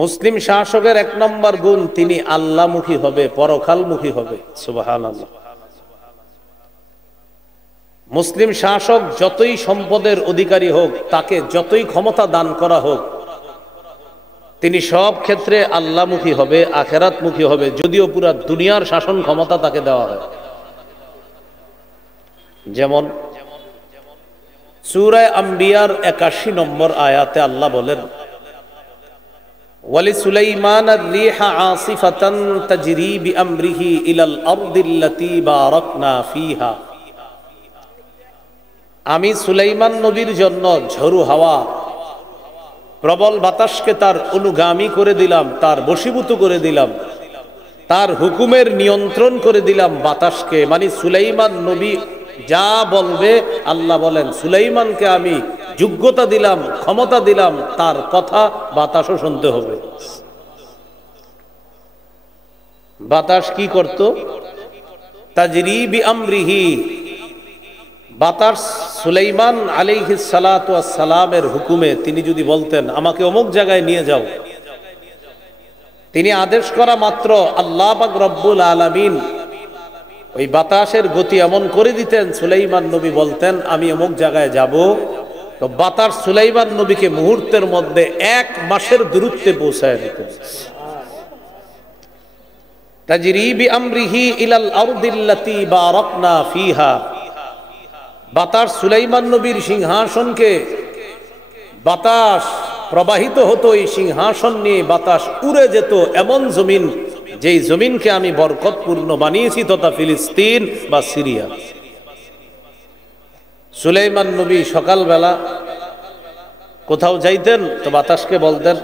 মুসলিম শাসকের এক নম্বর গুণ, তিনি আল্লাহমুখী হবে, পরকালমুখী হবে। সুবহানাল্লাহ। মুসলিম শাসক যতই সম্পদের অধিকারী হোক, তাকে যতই ক্ষমতা দান করা হোক, তিনি সব ক্ষেত্রে আল্লাহমুখী হবে, আখিরাতমুখী হবে, যদিও পুরা দুনিয়ার শাসন ক্ষমতা তাকে দেওয়া হয়। যেমন সূরা আম্বিয়ার ৮১ নম্বর আয়াতে আল্লাহ বলেন, ওয়ালিসুলাইমান আর-রিহা আসিফাতান তাজরি বিআমরিহি ইলাল আরদিল্লাতী বারাকনা ফিহা। আমি সুলাইমান নবীর জন্য ঝড়ু হাওয়া, প্রবল বাতাসকে তার অনুগামী করে দিলাম, তার বশীভূত করে দিলাম, তার হুকুমের নিয়ন্ত্রণ করে দিলাম বাতাসকে। মানে সুলাইমান নবী যা বলবে, আল্লাহ বলেন সুলাইমানকে আমি যোগ্যতা দিলাম, ক্ষমতা দিলাম, তার কথা বাতাসও শুনতে হবে। বাতাস কি করত? তাজরি বিআমরিহি। বাতাস সুলাইমান আলাইহিস সালাতু ওয়াস সালামের হুকুমে তিনি যদি বলতেন আমাকে অমুক জায়গায় নিয়ে যাও, তিনি আদেশ করা মাত্র আল্লাহ পাক রব্বুল আলামিন ওই বাতাসের গতি এমন করে দিতেন, সুলাইমান নবী বলতেন আমি অমুক জায়গায় যাব, তো বাতাস সুলাইমান নবীকে মুহূর্তের মধ্যে ১ মাসের দূরত্বে পৌঁছায় দিতেন। তাজরি বিআমরিহি ইলাল আরদিল্লাতী বারাকনা ফিহা। বাতাস সুলাইমান নবীর সিংহাসনকে, বাতাস প্রবাহিত হতো, এই সিংহাসন নিয়ে বাতাস উড়ে যেত এমন জমিন, যেই জমিনকে আমি বরকতপূর্ণ বানিয়েছি, তথা ফিলিস্তিন বা সিরিয়া। সুলাইমান নবী সকালবেলা কোথাও যাইতেন তো বাতাসকে বলতেন,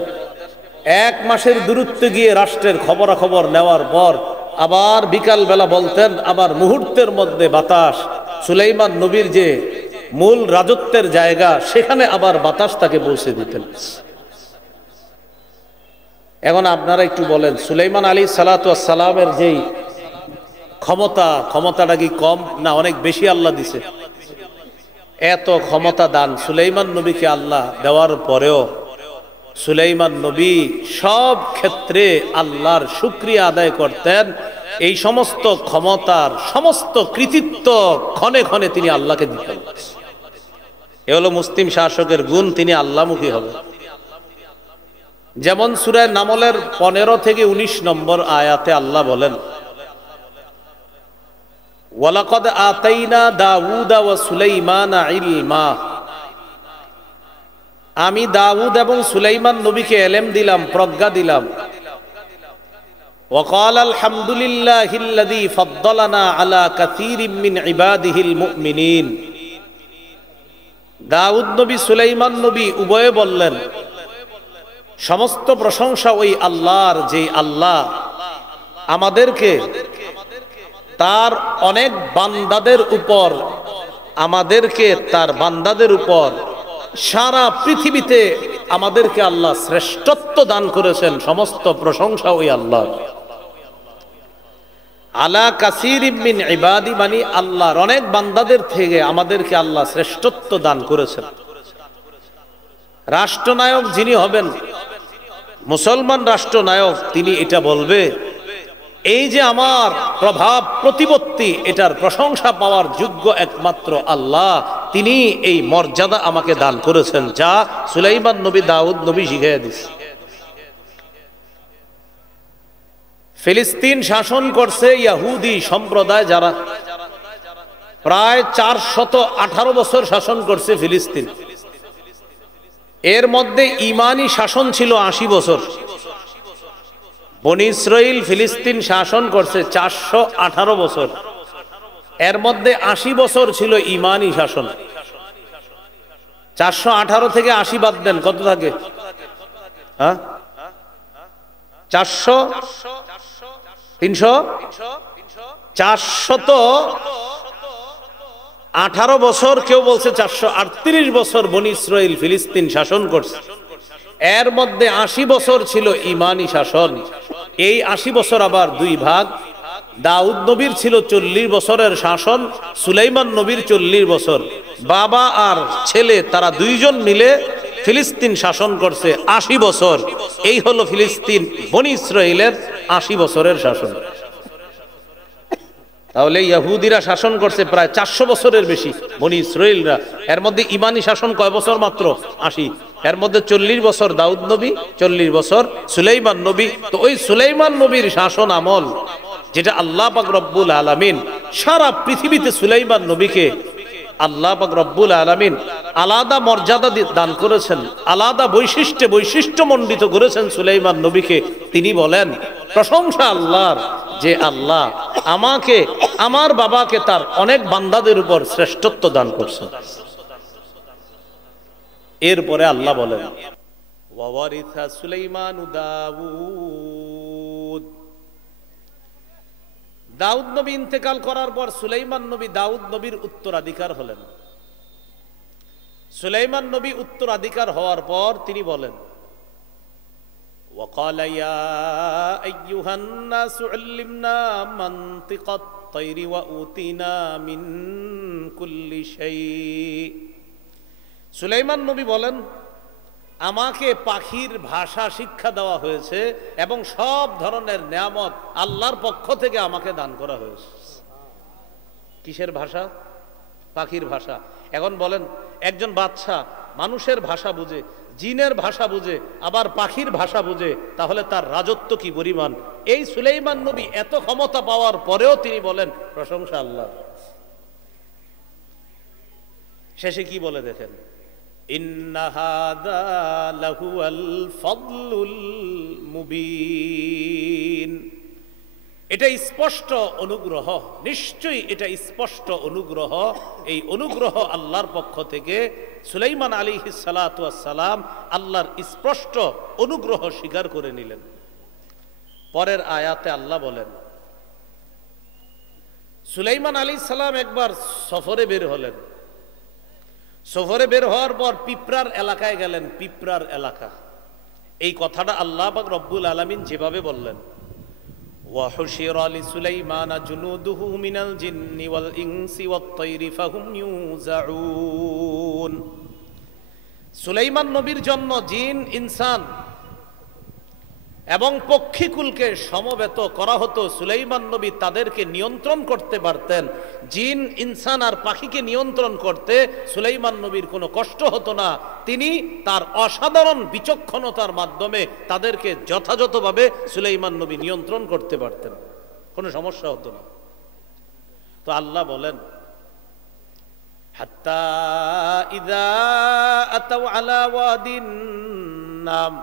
১ মাসের দূরত্বে গিয়ে রাষ্ট্রের খবরাখবর নেওয়ার পর আবার বিকাল বেলা বলতেন, আবার মুহূর্তের মধ্যে বাতাস সুলাইমান নবীর যে মূল রাজত্বের জায়গা, সেখানে আবার বাতাস তাকে পৌঁছে দিতেন। এখন আপনারা একটু বলেন, সুলাইমান আলাইহিস সালাতু ওয়াস সালামের যেই ক্ষমতাটা কি কম না অনেক বেশি আল্লাহ দিছে? এত ক্ষমতা দান সুলাইমান নবীকে আল্লাহ দেওয়ার পরেও সুলাইমান নবী সব ক্ষেত্রে আল্লাহর শুকরিয়া আদায় করতেন। এই সমস্ত ক্ষমতার সমস্ত কৃতিত্ব ক্ষণে ক্ষণে তিনি আল্লাহকে দিতেন। এ হলো মুসলিম শাসকের গুণ, তিনি আল্লাহমুখী হবে। যেমন সূরা নামলের ১৫ থেকে ১৯ নম্বর আয়াতে আল্লাহ বলেন, ওয়ালাকাদ আতাইনা দাউদা ওয়া সুলাইমানা ইলমা। আমি দাউদ এবং সুলাইমান নবীকে ইলম দিলাম, প্রজ্ঞা দিলাম। ওয়াকাল আলহামদুলিল্লাহিল্লাযী ফাদ্দালানা আলা কাসীরিম মিন ইবাদিহিল মুমিনিন। দাউদ নবী, সুলাইমান নবী উভয়ে বললেন সমস্ত প্রশংসা ওই আল্লাহর, যে আল্লাহ আমাদেরকে তার অনেক বান্দাদের উপর, আমাদেরকে তার বান্দাদের উপর সারা পৃথিবীতে আমাদেরকে আল্লাহ শ্রেষ্ঠত্ব দান করেছেন। সমস্ত প্রশংসা ওই আল্লাহর। আলা কাসীরিম মিন ইবাদি, মানে আল্লাহর অনেক বান্দাদের থেকে আমাদেরকে আল্লাহ শ্রেষ্ঠত্ব দান করেছেন। রাষ্ট্রনায়ক যিনি হবেন, মুসলমান রাষ্ট্রনায়ক, তিনি এটা বলবে এই যে আমার প্রভাব প্রতিপত্তি, এটার প্রশংসা পাওয়ার যোগ্য একমাত্র আল্লাহ, তিনি এই মর্যাদা আমাকে দান করেছেন, যা সুলাইমান নবী দাউদ নবী শিখিয়ে দিয়েছে। ফিলিস্তিন শাসন করছে ইহুদি সম্প্রদায়, যারা প্রায় ৪১৮ বছর শাসন করছে ফিলিস্তিন। এর মধ্যে ইমানি শাসন ছিল ৮০ বছর। বনী ইসরাইল ফিলিস্তিন শাসন করছে ৪১৮ বছর। এর মধ্যে ৮০ বছর ছিল ইমানি শাসন। ৪১৮ থেকে ৮০ বাদ দেন, কত থাকে? হ্যাঁ, 400 418 বছর, কেউ বলছে 438 বছর বনী ইসরাইল ফিলিস্তিন শাসন করছে। এর মধ্যে ৮০ বছর ছিল ইমানি শাসন। এই ৮০ বছর আবার দুই ভাগ। দাউদ নবীর ছিল ৪০ বছরের শাসন, সুলাইমান নবীর ৪০ বছর। বাবা আর ছেলে তারা দুইজন মিলে ফিলিস্তিন শাসন করছে 80 বছর। এই হলো ফিলিস্তিন, বনি ইসরাইলের 80 বছরের শাসন। তাহলে ইহুদিরা শাসন করছে প্রায় 400 বছরের বেশি, বনি ইসরাইলরা। এর মধ্যে ইমানি শাসন কয় বছর? মাত্র 80। এর মধ্যে 40 বছর দাউদ নবী, 40 বছর সুলাইমান নবী। তো ওই সুলাইমান নবীর শাসন আমল, যেটা আল্লাহ পাক রব্বুল আলামিন সারা পৃথিবীতে সুলাইমান নবীকে আল্লাহ পাক রব্বুল আলামিন আলাদা মর্যাদা দান করেছেন, আলাদা বৈশিষ্ট্যমণ্ডিত করেছেন সুলাইমান নবীকে। তিনি বলেন, প্রশংসা আল্লাহর, যে আল্লাহ আমাকে, আমার বাবাকে তার অনেক বান্দাদের উপর শ্রেষ্ঠত্ব দান করছেন। এরপরে আল্লাহ বলেন, ওয়ারিসা সুলাইমান দাউদ। দাউদ নবী ইন্তেকাল করার পর সুলাইমান নবী দাউদ নবীর উত্তরাধিকার হলেন। সুলাইমান নবী উত্তরাধিকার হওয়ার পর তিনি বলেন, وقال يا أيها الناس علمنا منطق الطير وأوتينا من كل شيء। সুলাইমান নবী বলেন, আমাকে পাখির ভাষা শিক্ষা দেওয়া হয়েছে এবং সব ধরনের নিয়ামত আল্লাহর পক্ষ থেকে আমাকে দান করা হয়েছে। কিসের ভাষা? পাখির ভাষা। এখন বলেন, একজন বাদশা মানুষের ভাষা বুঝে, জিনের ভাষা বুঝে, আবার পাখির ভাষা বুঝে, তাহলে তার রাজত্ব কি পরিমাণ। এই সুলাইমান নবী এত ক্ষমতা পাওয়ার পরেও তিনি বলেন, প্রশংসা আল্লাহ। শেষে কি বলে দেখেন, ইন্না হাযা লাহুয়াল ফাদলুল মুবিন। এটা স্পষ্ট অনুগ্রহ, নিশ্চয়ই এটা স্পষ্ট অনুগ্রহ। এই অনুগ্রহ আল্লাহর পক্ষ থেকে। সুলাইমান আলাইহিস সালাতু ওয়াস সালাম আল্লাহর স্পষ্ট অনুগ্রহ স্বীকার করে নিলেন। পরের আয়াতে আল্লাহ বলেন, সুলাইমান আলাইহিস সালাম একবার সফরে বের হলেন। সফরে বের হওয়ার পর পিঁপড়ার এলাকায় গেলেন। পিঁপড়ার এলাকা, এই কথাটা আল্লাহ পাক রব্বুল আলামিন যেভাবে বললেন, وحشر لسليمان جنوده من الجن والإنس والطير فهم يوزعون। সুলাইমান নবীর জন্য জিন, ইনসান এবং পক্ষীকুলকে সমবেত করা হতো। সুলাইমান নবী তাদেরকে নিয়ন্ত্রণ করতে পারতেন। জিন, ইনসান আর পাখিকে নিয়ন্ত্রণ করতে সুলাইমান নবীর কোনো কষ্ট হতো না। তিনি তার অসাধারণ বিচক্ষণতার মাধ্যমে তাদেরকে যথাযথভাবে সুলাইমান নবী নিয়ন্ত্রণ করতে পারতেন, কোনো সমস্যা হতো না। তো আল্লাহ বলেন, হাত্তা ইযা আতাউ আলা ওয়াদিন নাম।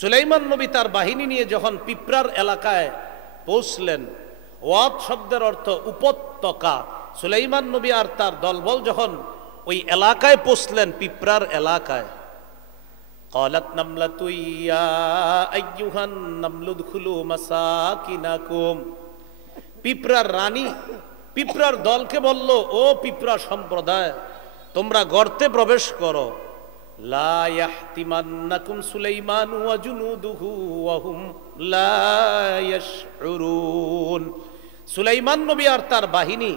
সুলাইমান নবী তার বাহিনী নিয়ে যখন পিঁপড়ার এলাকায় পৌঁছলেন, ওয়াদ শব্দের অর্থ উপত্যকা। সুলাইমান নবী আর তার দলবল যখন ওই এলাকায় পৌঁছলেন, পিঁপড়ার এলাকায়, ক্বালাত নামলাতু ইয়া আইয়ুহান নামলু দুখুলু মাসাকিনাকুম। পিঁপড়ার রানী পিঁপড়ার দলকে বলল, ও পিঁপড়া সম্প্রদায়, তোমরা গর্তে প্রবেশ করো। লা ইয়াহতিমান্নাকুম সুলাইমান ওয়া জুনুদুহু ওয়া হুম লা ইয়াশউরুন। সুলাইমান নবী আর তার বাহিনী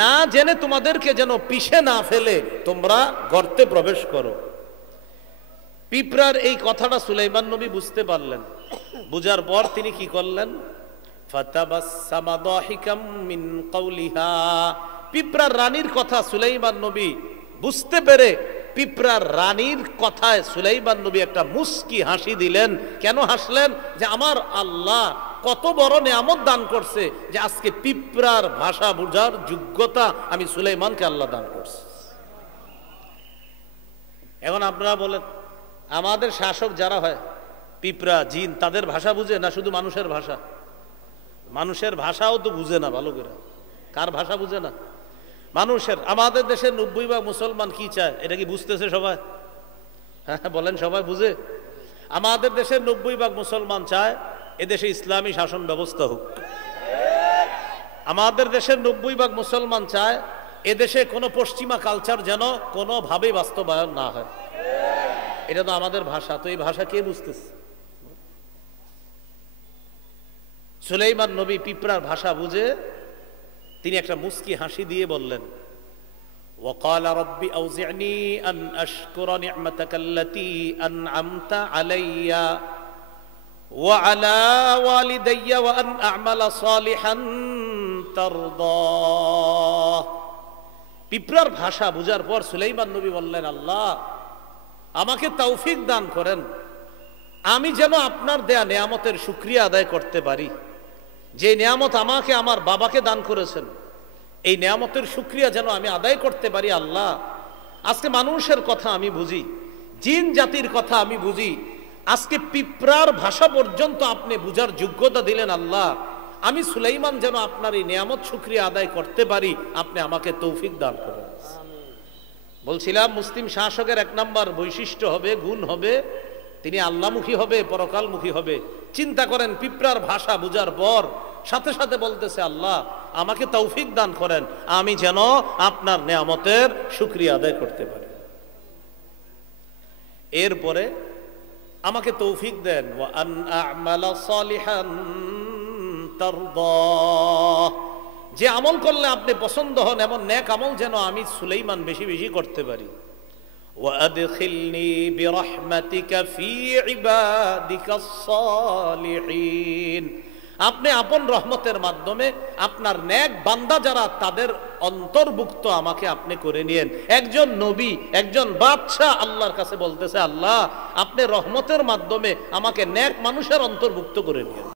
না জেনে তোমাদেরকে যেন পিষে না ফেলে তোমরা গর্তে প্রবেশ করো। পিঁপড়ার এই কথাটা সুলাইমান নবী বুঝতে পারলেন। বুঝার পর তিনি কি করলেন, ফাতাবাসসামা দাহিকাম মিন কাওলিহা। পিঁপড়ার রানীর কথা সুলাইমান নবী বুঝতে পেরে পিঁপড়ার রানীর কথায় সুলাইমান নবী একটা মুস্কি হাসি দিলেন। কেন হাসলেন? যে আমার আল্লাহ কত বড় নিয়ামত দান করছে যে আজকে পিঁপড়ার ভাষা বোঝার যোগ্যতা আমি সুলাইমানকে আল্লাহ দান করছে। এখন আপনারা বলেন, আমাদের শাসক যারা হয় পিঁপড়া, জিন, তাদের ভাষা বুঝে না শুধু মানুষের ভাষা? মানুষের ভাষাও তো বুঝে না ভালো করে। কার ভাষা বুঝে না? মানুষের। আমাদের দেশের 90% মুসলমান কি চায়, এটা কি বুঝতেছে সবাই? হ্যাঁ বলেন, সবাই বুঝে? আমাদের দেশের 90% মুসলমান চায় এদেশে ইসলামী শাসন ব্যবস্থা হোক। আমাদের দেশের 90% মুসলমান চায় এদেশে কোনো পশ্চিমা কালচার যেন কোনোভাবেই বাস্তবায়ন না হয়। এটা তো আমাদের ভাষা। তো এই ভাষা কে বুঝতেছে? সুলাইমান নবী পিঁপড়ার ভাষা বুঝে তিনি একটা মুস্কি হাসি দিয়ে বললেন, وقال رب أوزعني أن أشكر نعمتك التي أنعمت علي وعلى والدي وأن أعمل صالحا ترضاه। পিঁপড়ার ভাষা বুঝার পর সুলাইমান নবী বললেন, আল্লাহ আমাকে তৌফিক দান করেন, আমি যেন আপনার দেয়া নিয়ামতের শুকরিয়া আদায় করতে পারি। যে নিয়ামত আমাকে আমার বাবাকে দান করেছেন, এই নিয়ামতের শুকরিয়া যেন আমি আদায় করতে পারি। আল্লাহ আজকে মানুষের কথা আমি বুঝি, জিন জাতির কথা আমি বুঝি, আজকে পিঁপড়ার ভাষা পর্যন্ত আপনি বুঝার যোগ্যতা দিলেন। আল্লাহ আমি সুলাইমান যেন আপনার এই নিয়ামত শুকরিয়া আদায় করতে পারি, আপনি আমাকে তৌফিক দান করেন। বলছিলাম মুসলিম শাসকের এক নাম্বার বৈশিষ্ট্য হবে, গুণ হবে, তিনি আল্লাহমুখী হবে, পরকালমুখী হবে। চিন্তা করেন, পিঁপড়ার ভাষা বুঝার পর সাথে সাথে বলতেছে, আল্লাহ আমাকে তৌফিক দান করেন, আমি যেন আপনার নিয়ামতের শুকরিয়া আদায় করতে পারি। এরপরে আমাকে তৌফিক দেন, ওয়া আন আ'মালা সালিহান তারদাহ, যে আমল করলে আপনি পছন্দ হন এমন নেক আমল যেন আমি সুলাইমান বেশি বেশি করতে পারি। ওয়া আদখিলনি বিরহমাতিকা ফি ইবাদিকাস সালিহিন, আপনি আপন রহমতের মাধ্যমে আপনার নেক বান্দা যারা তাদের অন্তর্ভুক্ত আমাকে আপনি করে নিয়েন। একজন নবী, একজন বাদশা আল্লাহর কাছে বলতেছে, আল্লাহ আপনি রহমতের মাধ্যমে আমাকে নেক মানুষের অন্তর্ভুক্ত করে নিয়েন।